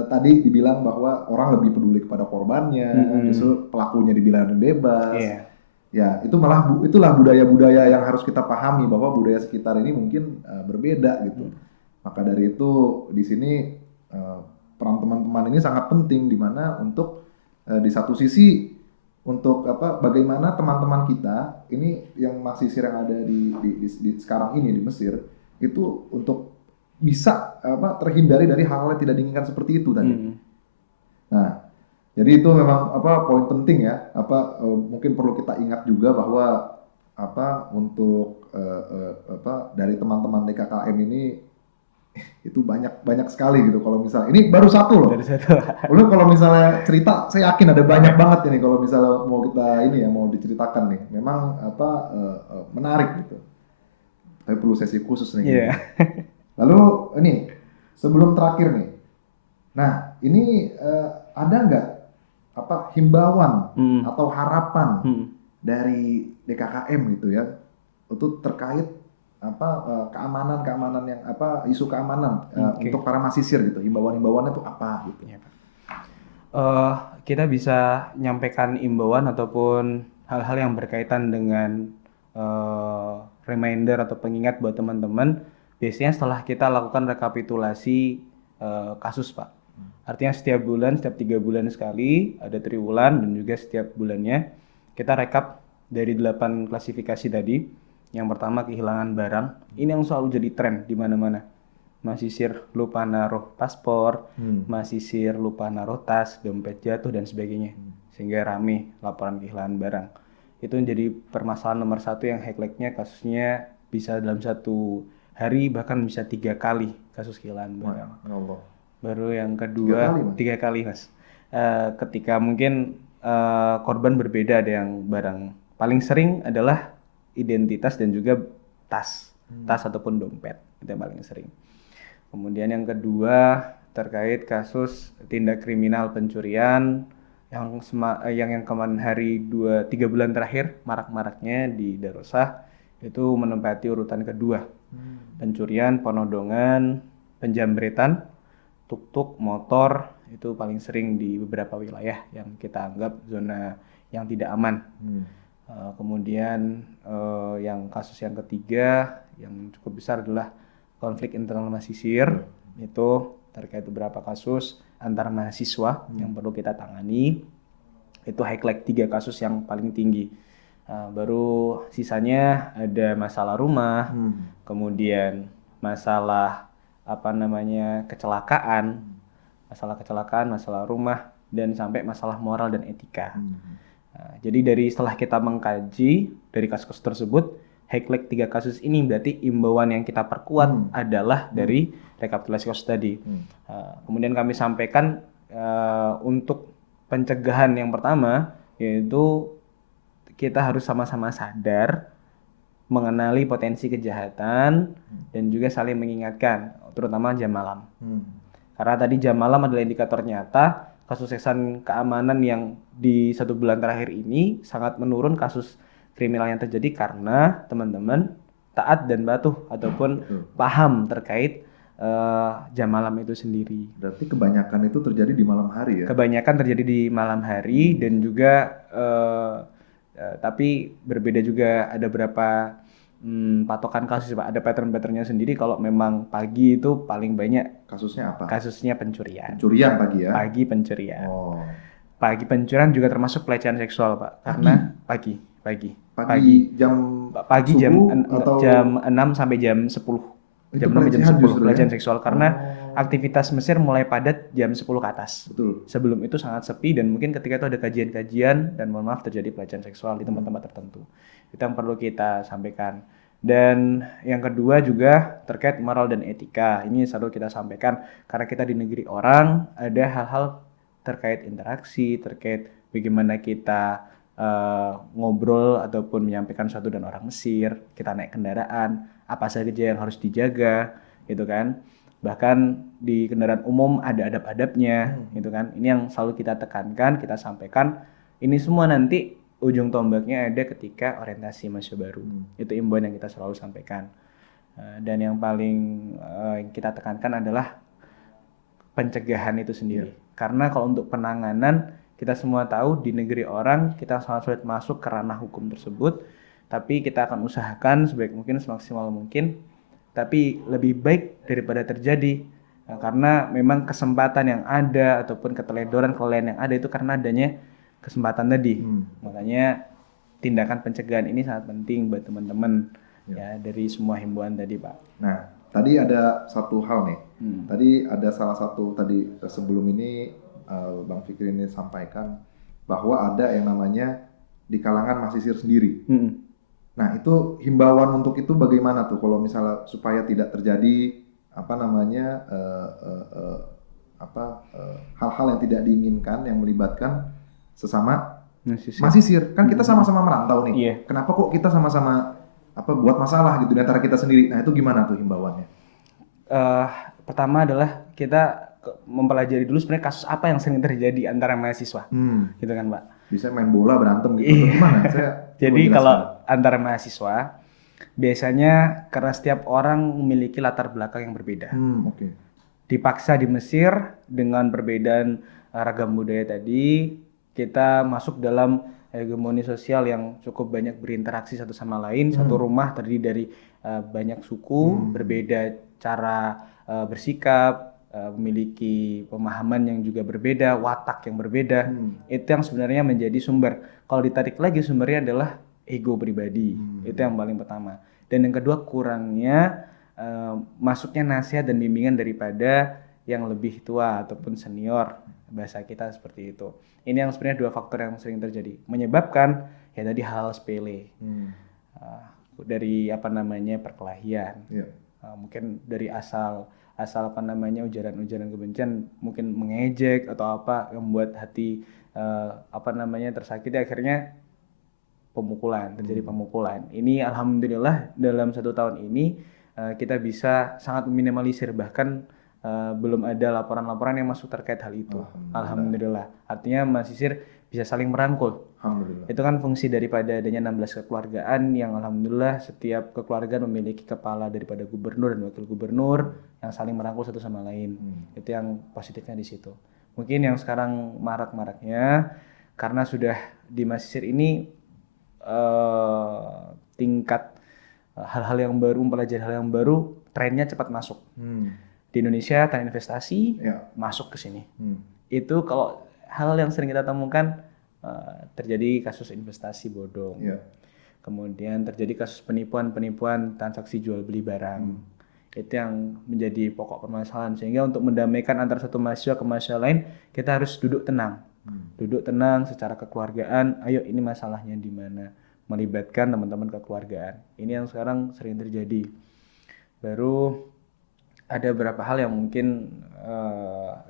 tadi dibilang bahwa orang lebih peduli kepada korbannya, justru pelakunya dibilang bebas. Iya. Ya, itu malah itulah budaya-budaya yang harus kita pahami bahwa budaya sekitar ini mungkin berbeda gitu. Maka dari itu di sini peran teman-teman ini sangat penting, di mana untuk di satu sisi untuk bagaimana teman-teman kita ini yang masih yang ada di sekarang ini di Mesir itu untuk bisa terhindari dari hal-hal yang tidak diinginkan seperti itu tadi. Nah, jadi itu memang poin penting ya. Mungkin perlu kita ingat juga bahwa untuk dari teman-teman DKKM ini itu banyak sekali gitu. Kalau misalnya ini baru satu loh. Dari satu. Lalu kalau misalnya cerita, saya yakin ada banyak banget ini kalau misalnya mau kita ini ya mau diceritakan nih. Memang menarik gitu. Tapi perlu sesi khusus nih. Iya. Lalu ini sebelum terakhir nih. Nah, ini ada nggak himbauan atau harapan dari DKKM gitu ya untuk terkait keamanan yang isu keamanan untuk para mahasiswa gitu, himbauannya itu apa gitu? Ya, Pak. Kita bisa nyampaikan imbauan ataupun hal-hal yang berkaitan dengan reminder atau pengingat buat teman-teman biasanya setelah kita lakukan rekapitulasi kasus, Pak. Artinya setiap bulan, setiap 3 bulan sekali ada triwulan dan juga setiap bulannya kita rekap dari 8 klasifikasi tadi. Yang pertama kehilangan barang. Ini yang selalu jadi tren di mana-mana. Mahasiswa lupa naruh paspor, mahasiswa lupa naruh tas, dompet jatuh dan sebagainya. Sehingga rame laporan kehilangan barang. Itu menjadi permasalahan nomor 1 yang highlight-nya kasusnya bisa dalam 1 hari bahkan bisa 3 kali kasus kehilangan barang. Allah. Baru yang kedua 3 kali mas. Ketika mungkin korban berbeda, ada yang barang paling sering adalah identitas dan juga tas ataupun dompet, itu yang paling sering. Kemudian yang kedua terkait kasus tindak kriminal pencurian yang kemarin hari 3 bulan terakhir marak-maraknya di Darosah itu menempati urutan kedua. Pencurian, penodongan, penjamretan, tuk-tuk, motor itu paling sering di beberapa wilayah yang kita anggap zona yang tidak aman. Kemudian yang kasus yang ketiga yang cukup besar adalah konflik internal mahasiswa. Itu terkait beberapa kasus antar mahasiswa yang perlu kita tangani. Itu highlight 3 kasus yang paling tinggi. Baru sisanya ada masalah rumah, kemudian masalah kecelakaan, masalah rumah, dan sampai masalah moral dan etika. Jadi setelah kita mengkaji dari kasus-kasus tersebut, highlight 3 kasus ini berarti imbauan yang kita perkuat adalah dari rekapitulasi kasus tadi. Kemudian kami sampaikan untuk pencegahan yang pertama, yaitu kita harus sama-sama sadar mengenali potensi kejahatan dan juga saling mengingatkan, terutama jam malam. Karena tadi jam malam adalah indikator nyata kasus seksual keamanan yang di 1 bulan terakhir ini sangat menurun kasus kriminal yang terjadi karena teman-teman taat dan patuh ataupun paham terkait jam malam itu sendiri. Berarti kebanyakan itu terjadi di malam hari ya? Kebanyakan terjadi di malam hari dan juga tapi berbeda juga, ada berapa patokan kasus Pak, ada pattern-patternnya sendiri. Kalau memang pagi itu paling banyak kasusnya apa? Kasusnya pencurian. Pencurian pagi ya? Pagi pencurian. Oh. Pagi pencurian juga termasuk pelecehan seksual Pak, karena pagi. Pagi jam Pagi subuh atau jam 6 sampai jam 10. itu Jam 6 sampai jam pelecehan 10 justru ya? pelecehan seksual karena Oh, aktivitas Mesir mulai padat jam 10 ke atas. betul. Sebelum itu sangat sepi dan mungkin ketika itu ada kajian-kajian dan mohon maaf terjadi pelecehan seksual di tempat-tempat tertentu. Itu yang perlu kita sampaikan. Dan yang kedua juga terkait moral dan etika. Ini selalu kita sampaikan karena kita di negeri orang ada hal-hal terkait interaksi, terkait bagaimana kita ngobrol ataupun menyampaikan sesuatu dan orang Mesir, kita naik kendaraan, apa saja yang harus dijaga, gitu kan. Bahkan di kendaraan umum ada adab-adabnya, gitu kan. Ini yang selalu kita tekankan, kita sampaikan. Ini semua nanti ujung tombaknya ada ketika orientasi mahasiswa baru. Itu imbauan yang kita selalu sampaikan. Dan yang paling kita tekankan adalah pencegahan itu sendiri. Karena kalau untuk penanganan, kita semua tahu di negeri orang kita sangat sulit masuk ke ranah hukum tersebut, tapi kita akan usahakan sebaik mungkin, semaksimal mungkin, tapi lebih baik daripada terjadi. Nah, karena memang kesempatan yang ada ataupun keteledoran yang ada itu karena adanya kesempatan tadi. Makanya tindakan pencegahan ini sangat penting buat teman-teman ya dari semua himbauan tadi, Pak. Nah, tadi ada satu hal nih. Tadi ada salah satu tadi sebelum ini Bang Fikri ini sampaikan bahwa ada yang namanya di kalangan mahasiswa sendiri. Nah, itu himbauan untuk itu bagaimana tuh kalau misalnya supaya tidak terjadi apa namanya hal-hal yang tidak diinginkan yang melibatkan sesama mahasiswa. Kan kita sama-sama merantau nih. Iya. Kenapa kok kita sama-sama buat masalah gitu di antara kita sendiri? Nah, itu gimana tuh himbauannya? Pertama adalah kita mempelajari dulu sebenarnya kasus apa yang sering terjadi antara mahasiswa, gitu kan, Pak? Bisa main bola berantem gitu atau gimana? Jadi kalau antara mahasiswa biasanya karena setiap orang memiliki latar belakang yang berbeda. Dipaksa di Mesir dengan perbedaan ragam budaya tadi, kita masuk dalam hegemoni sosial yang cukup banyak berinteraksi satu sama lain. Satu rumah terdiri dari banyak suku, berbeda cara bersikap, memiliki pemahaman yang juga berbeda, watak yang berbeda. Itu yang sebenarnya menjadi sumber. Kalau ditarik lagi sumbernya adalah ego pribadi. Itu yang paling pertama. Dan yang kedua kurangnya masuknya nasihat dan bimbingan daripada yang lebih tua ataupun senior, bahasa kita seperti itu. Ini yang sebenarnya dua faktor yang sering terjadi menyebabkan ya tadi hal sepele dari perkelahian, mungkin dari asal ujaran-ujaran kebencian, mungkin mengejek atau apa yang membuat hati tersakiti, akhirnya terjadi pemukulan. Ini alhamdulillah dalam 1 tahun ini kita bisa sangat meminimalisir, bahkan belum ada laporan-laporan yang masuk terkait hal itu. Alhamdulillah. Artinya mahasiswa bisa saling merangkul. Itu kan fungsi daripada adanya 16 kekeluargaan yang alhamdulillah setiap kekeluargaan memiliki kepala daripada gubernur dan wakil gubernur yang saling merangkul satu sama lain. Itu yang positifnya di situ. Mungkin yang sekarang marak-maraknya karena sudah di mahasiswa ini tingkat hal-hal yang baru, mempelajari hal yang baru, trennya cepat masuk. Di Indonesia tren investasi masuk ke sini. Itu kalau hal yang sering kita temukan terjadi kasus investasi bodong. Kemudian terjadi kasus penipuan transaksi jual beli barang. Itu yang menjadi pokok permasalahan, sehingga untuk mendamaikan antara satu mahasiswa ke mahasiswa lain kita harus duduk tenang. Duduk tenang secara kekeluargaan, ayo ini masalahnya di mana, melibatkan teman-teman kekeluargaan. Ini yang sekarang sering terjadi. Baru ada beberapa hal yang mungkin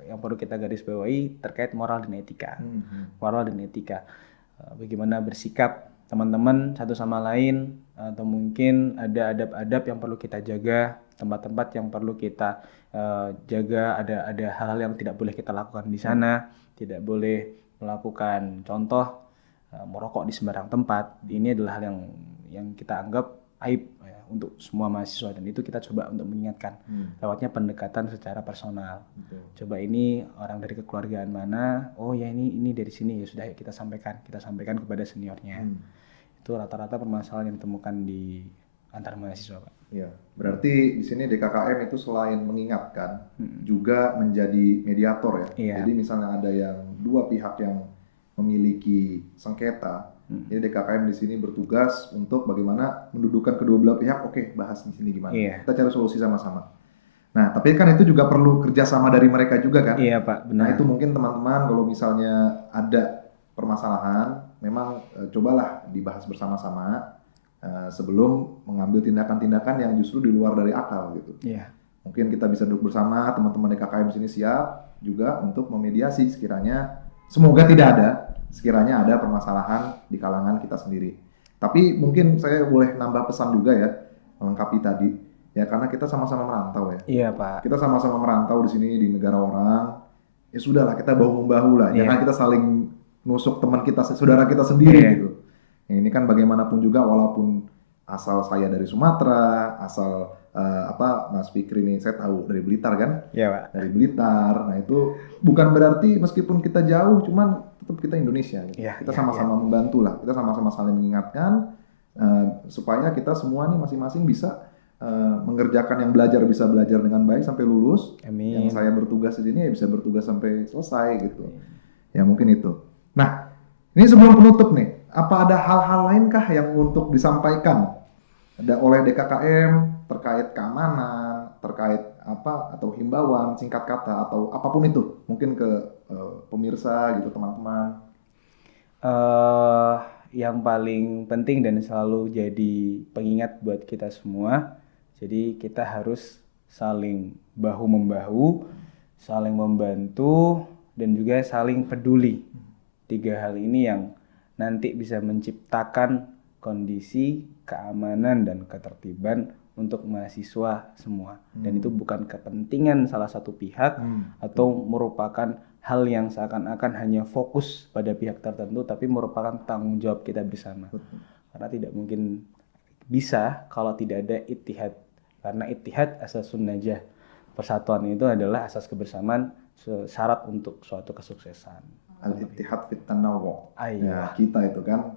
yang perlu kita garis bawahi terkait moral dan etika. Moral dan etika, bagaimana bersikap teman-teman satu sama lain, atau mungkin ada adab-adab yang perlu kita jaga, tempat-tempat yang perlu kita jaga, ada hal-hal yang tidak boleh kita lakukan di sana, tidak boleh melakukan contoh merokok di sembarang tempat. Ini adalah hal yang kita anggap aib untuk semua mahasiswa, dan itu kita coba untuk mengingatkan lewatnya pendekatan secara personal. Coba ini orang dari kekeluargaan mana, oh ya ini dari sini, ya sudah kita sampaikan kepada seniornya. Itu rata-rata permasalahan yang ditemukan di antar mahasiswa, Pak. Ya, berarti di sini DKKM itu selain mengingatkan juga menjadi mediator ya. Jadi misalnya ada yang dua pihak yang memiliki sengketa, Jadi DKKM di sini bertugas untuk bagaimana mendudukan kedua belah pihak. Oke, bahas di sini gimana. Iya. Kita cari solusi sama-sama. Nah, tapi kan itu juga perlu kerjasama dari mereka juga kan. Iya Pak, Nah, benar. itu mungkin teman-teman kalau misalnya ada permasalahan, memang cobalah dibahas bersama-sama sebelum mengambil tindakan-tindakan yang justru di luar dari akal gitu. Iya. Mungkin kita bisa duduk bersama, teman-teman DKKM sini siap juga untuk memediasi sekiranya, semoga tidak ada, sekiranya ada permasalahan di kalangan kita sendiri. Tapi mungkin saya boleh nambah pesan juga ya, melengkapi tadi. Ya karena kita sama-sama merantau ya. Iya Pak. Kita sama-sama merantau di sini di negara orang. Ya sudahlah, kita bahu-membahu lah. Iya. Jangan kita saling nusuk teman kita, saudara kita sendiri Iya. gitu. Ya, ini kan bagaimanapun juga walaupun asal saya dari Sumatera, asal Mas Fikri ini saya tahu dari Blitar kan, Iya Pak. dari Blitar. Nah itu bukan berarti meskipun kita jauh, cuman tetap kita Indonesia. Gitu. Iya, Kita iya, sama-sama membantu lah. Kita sama-sama saling mengingatkan supaya kita semua nih masing-masing bisa mengerjakan, yang belajar bisa belajar dengan baik sampai lulus. Amin. Yang saya bertugas di sini ya bisa bertugas sampai selesai gitu. Ya mungkin itu. Nah ini sebelum penutup nih, apa ada hal-hal lainkah yang untuk disampaikan oleh DKKM terkait keamanan, terkait apa atau himbauan singkat kata atau apapun itu, mungkin ke pemirsa gitu teman-teman. Yang paling penting dan selalu jadi pengingat buat kita semua, jadi kita harus saling bahu-membahu, saling membantu, dan juga saling peduli. 3 hal ini yang nanti bisa menciptakan kondisi keamanan dan ketertiban untuk mahasiswa semua. Dan itu bukan kepentingan salah satu pihak atau merupakan hal yang seakan-akan hanya fokus pada pihak tertentu, tapi merupakan tanggung jawab kita bersama. Karena tidak mungkin bisa kalau tidak ada ittihad. Karena ittihad asasun najah. Persatuan itu adalah asas kebersamaan, syarat untuk suatu kesuksesan. Al-ittihad fit tanawwu. Ya, kita itu kan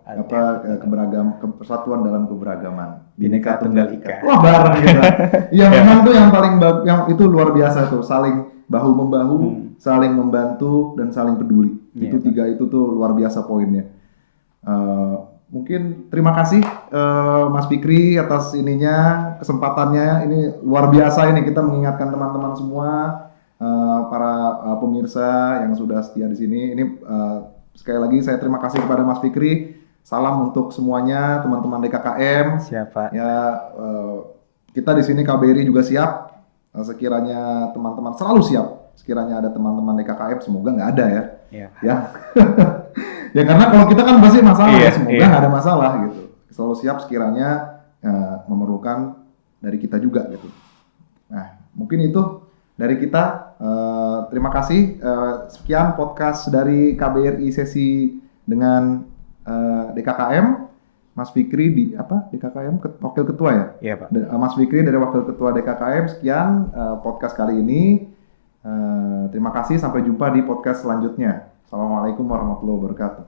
persatuan dalam keberagaman. Bhinneka Tunggal Ika. Wah, bareng kita. Iya, memang tuh yang paling yang itu luar biasa tuh, saling bahu-membahu, saling membantu dan saling peduli. Itu 3 itu tuh luar biasa poinnya. Mungkin terima kasih Mas Fikri atas kesempatannya. Ini luar biasa ini, kita mengingatkan teman-teman semua, para pemirsa yang sudah setia di sini. Ini sekali lagi saya terima kasih kepada Mas Fikri. Salam untuk semuanya teman-teman DKKM. Siapa? Ya kita di sini KBRI juga siap. Sekiranya teman-teman selalu siap. Sekiranya ada teman-teman DKKM, semoga nggak ada ya. Iya. Ya. Ya karena kalau kita kan pasti masalah, semoga nggak ada masalah gitu. Selalu siap sekiranya memerlukan dari kita juga gitu. Nah mungkin itu dari kita. Terima kasih. Sekian podcast dari KBRI sesi dengan DKKM. Mas Fikri di DKKM wakil ketua ya? Iya Pak. Mas Fikri dari wakil ketua DKKM. Sekian podcast kali ini. Terima kasih. Sampai jumpa di podcast selanjutnya. Assalamualaikum warahmatullahi wabarakatuh.